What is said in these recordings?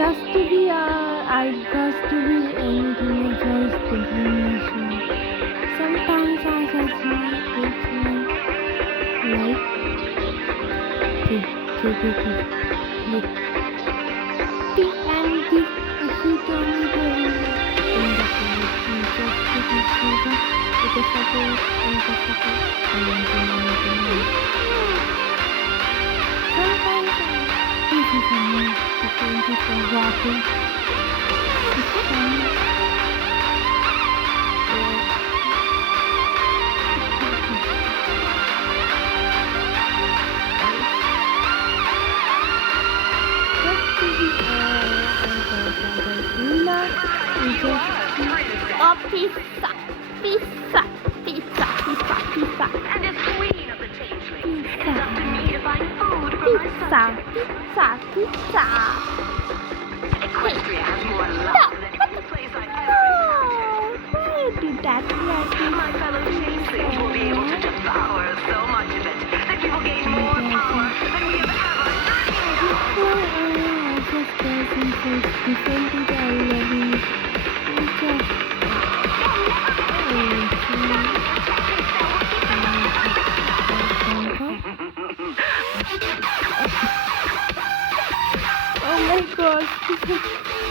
just to be I just to be anything just combination. Sometimes I just like and this he told me to in the connection just to be together with the support and the support and then sometimes this is a nice to change it for walking. It's fun. Oh, pizza, pizza, pizza, pizza, pizza. And as queen of the changelings, it is Pizza, up to me to find food for myself. pizza, pizza, pizza. Equestria has more love than any place I've ever encountered. Why did that like My fellow changelings will be able to devour so much of it that we will gain more power than we have ever Oh my god.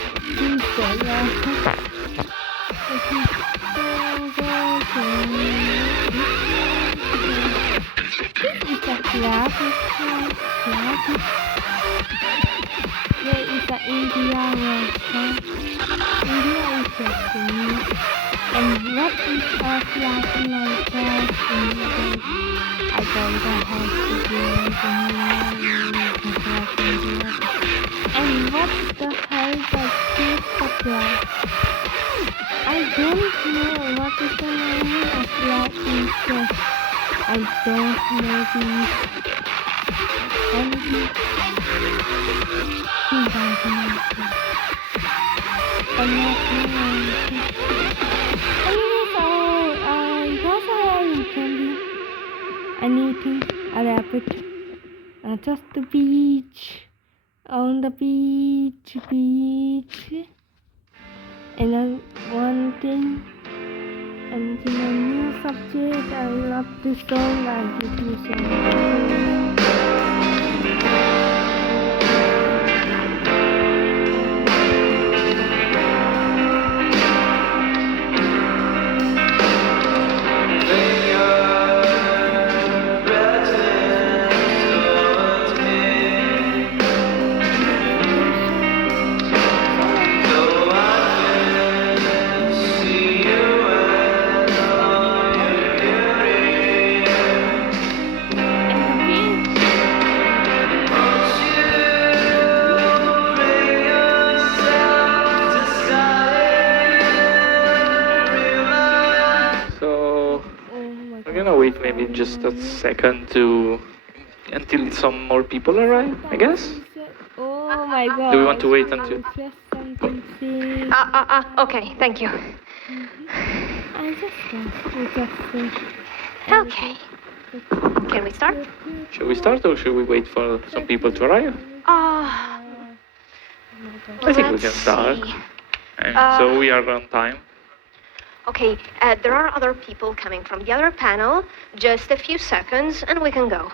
It's a classic. There is an India restaurant. India is just to me. And what is a classic like that in the I don't know how to do it in India. And what the hell does this supply? I don't know what is the name of that interest. I don't know these. Anything. Anything, a rabbit, just the beach, on the beach, and then one thing, and in a new subject, I love this song, I give you some. Wait maybe just a second until some more people arrive, I guess. Oh my god. Do we want to wait until? Okay, thank you. I just Okay. Can we start? Should we start or should we wait for some people to arrive? Ah. I think we Let's can start. see. So we are on time. Okay, there are other people coming from the other panel. Just a few seconds and we can go.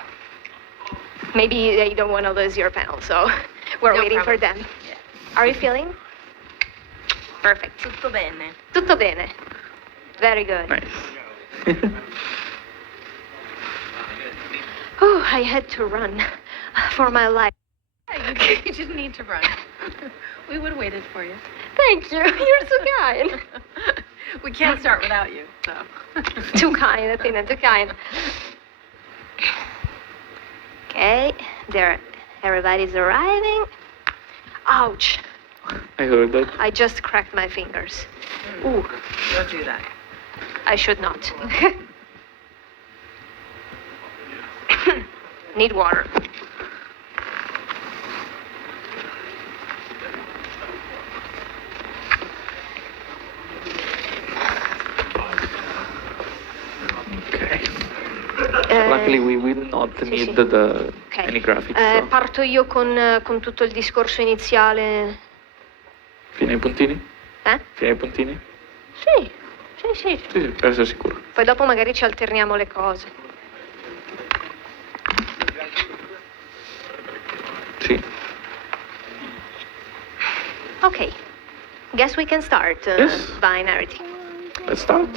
Maybe they don't want to lose your panel, so we're waiting for them. Yeah. Are you feeling? Perfect. Tutto bene. Tutto bene. Very good. Nice. Oh, I had to run for my life. Yeah, you didn't need to run. We would have waited for you. Thank you. You're so kind. We can't start without you, so. Too kind, Athena, too kind. Okay, everybody's arriving. Ouch. I heard that. I just cracked my fingers. Ooh, Don't do that. I should not. Need water. Okay. Luckily we will not sì, need sì. the Ok. any graphics. So. Parto io con tutto il discorso iniziale Fino ai puntini? Eh? Fino ai puntini? Sì, sì, sì. Sì, sì, per essere sicuro. Poi dopo magari ci alterniamo le cose. Sì. Okay. Guess we can start, Yes. Binarity. Let's start.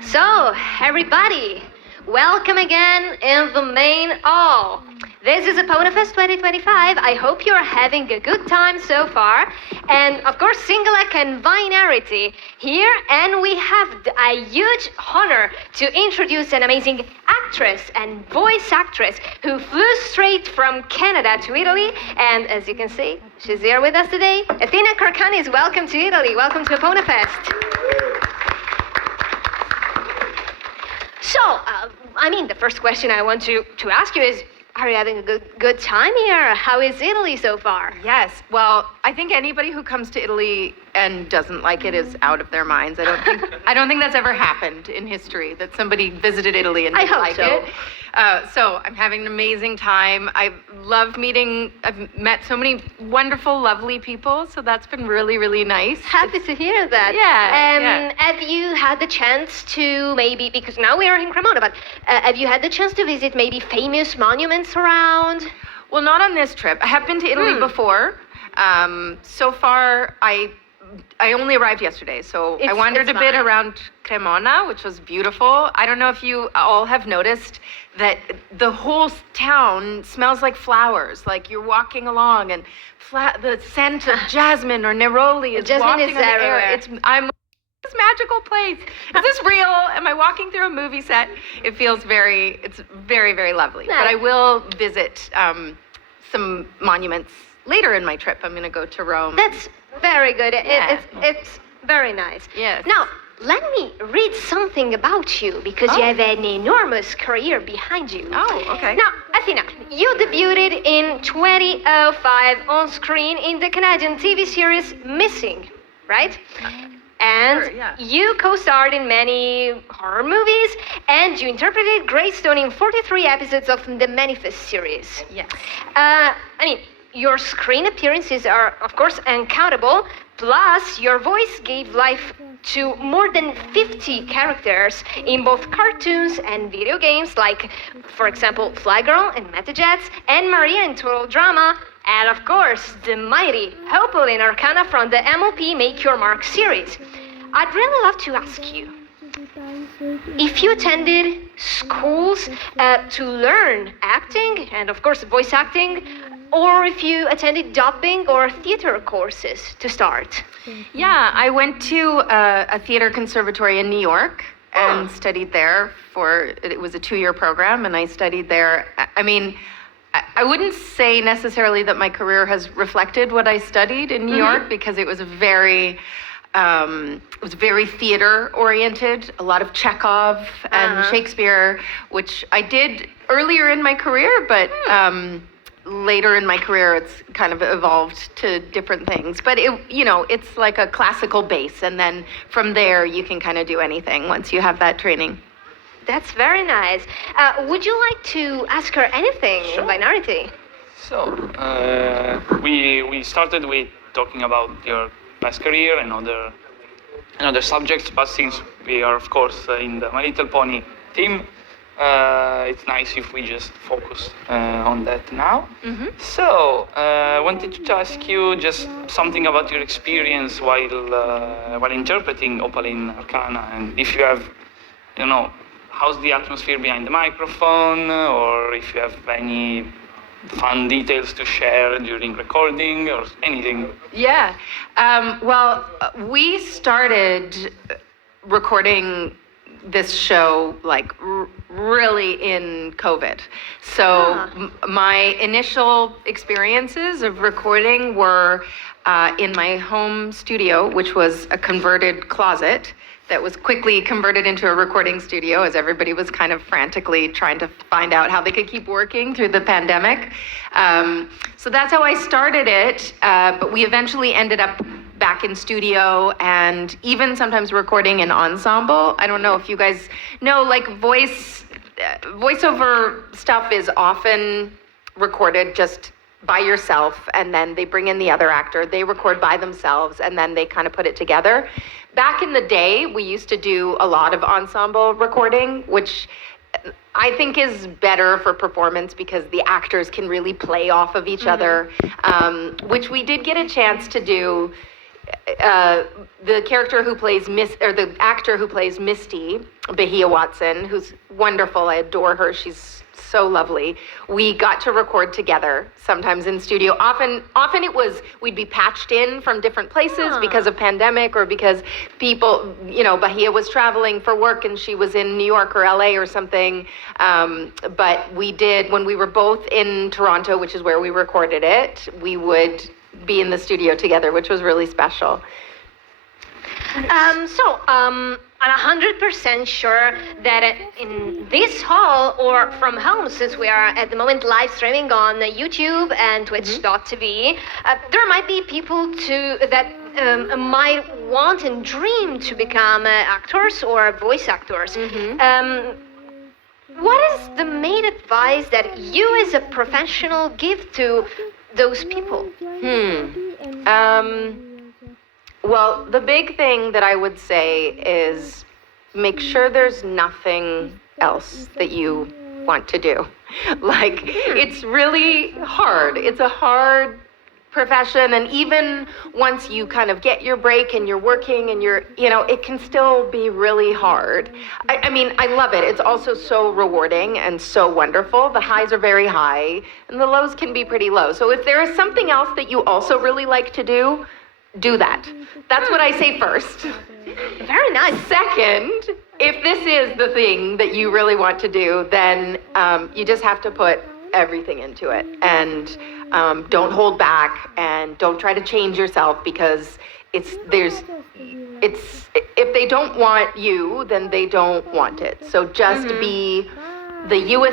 So, everybody, welcome again in the main hall. This is Eponafest 2025. I hope you're having a good time so far. And of course, Singleck and Binarity here. And we have a huge honor to introduce an amazing actress and voice actress who flew straight from Canada to Italy. And as you can see, she's here with us today. Athena Karkanis, welcome to Italy. Welcome to Eponafest. So, the first question I want to ask you is, are you having a good time here? How is Italy so far? Yes. Well, I think anybody who comes to Italy and doesn't like it is out of their minds. I don't think that's ever happened in history, that somebody visited Italy and didn't like it. So I'm having an amazing time. I've met so many wonderful, lovely people, so that's been really, really nice. Happy to hear that. Yeah. Have you had the chance to maybe, because now we are in Cremona, but have you had the chance to visit maybe famous monuments around? Well, not on this trip. I have been to Italy before. So far, I only arrived yesterday, so I wandered a bit around Cremona, which was beautiful. I don't know if you all have noticed that the whole town smells like flowers. Like you're walking along and the scent of jasmine or neroli is wafting on the air. I'm this magical place. Is this real? Am I walking through a movie set? It's very, very lovely. Nice. But I will visit some monuments later in my trip. I'm going to go to Rome. That's very good. Yeah. It's very nice. Yes. Now, let me read something about you, because you have an enormous career behind you. Oh, okay. Now, Athena, you debuted in 2005 on screen in the Canadian TV series Missing, right? And Sure, yeah. you co-starred in many horror movies, and you interpreted Greystone in 43 episodes of the Manifest series. Yes. Your screen appearances are, of course, uncountable. Plus, your voice gave life to more than 50 characters in both cartoons and video games, like, for example, Fly Girl and Meta Jets, and Maria in Total Drama, and of course, the mighty Opal in Arcana from the MLP Make Your Mark series. I'd really love to ask you, if you attended schools to learn acting, and of course voice acting, or if you attended dubbing or theater courses to start. Yeah, I went to a theater conservatory in New York and studied there it was a 2-year program, and I studied there. I wouldn't say necessarily that my career has reflected what I studied in New York, because it was very theater oriented, a lot of Chekhov and Shakespeare, which I did earlier in my career, but later in my career it's kind of evolved to different things. But it's like a classical base, and then from there you can kind of do anything once you have that training. That's very nice. Would you like to ask her anything, Sure. Binarity? So, we started with talking about your past career and other subjects, but since we are, of course, in the My Little Pony team, it's nice if we just focus on that now. So, wanted to ask you just something about your experience while interpreting Opal in Arcana, and if you have, how's the atmosphere behind the microphone, or if you have any fun details to share during recording or anything. Yeah. We started recording this show really in COVID. So my initial experiences of recording were in my home studio, which was a converted closet that was quickly converted into a recording studio as everybody was kind of frantically trying to find out how they could keep working through the pandemic. So that's how I started it, but we eventually ended up back in studio and even sometimes recording in ensemble. I don't know if you guys know, voiceover stuff is often recorded just by yourself, and then they bring in the other actor, they record by themselves, and then they kind of put it together. Back in the day, we used to do a lot of ensemble recording, which I think is better for performance because the actors can really play off of each other, which we did get a chance to do. The character who plays the actor who plays Misty, Bahia Watson, who's wonderful. I adore her. She's so lovely. We got to record together, sometimes in studio. Often we'd be patched in from different places because of pandemic or because people, Bahia was traveling for work and she was in New York or LA or something. But we did, when we were both in Toronto, which is where we recorded it, we would be in the studio together, which was really special. I'm 100% sure that in this hall or from home, since we are at the moment live streaming on YouTube and Twitch.tv, there might be people that might want and dream to become actors or voice actors. What is the main advice that you as a professional give to those people? Well, the big thing that I would say is make sure there's nothing else that you want to do. Like, it's really hard. It's a hard profession, and even once you kind of get your break and you're working and it can still be really hard. I mean, I love it. It's also so rewarding and so wonderful. The highs are very high and the lows can be pretty low. So if there is something else that you also really like to do that. That's what I say first. Very nice. Second, if this is the thing that you really want to do, then you just have to put everything into it, and don't hold back, and don't try to change yourself, because if they don't want you, then they don't want it. So just be the you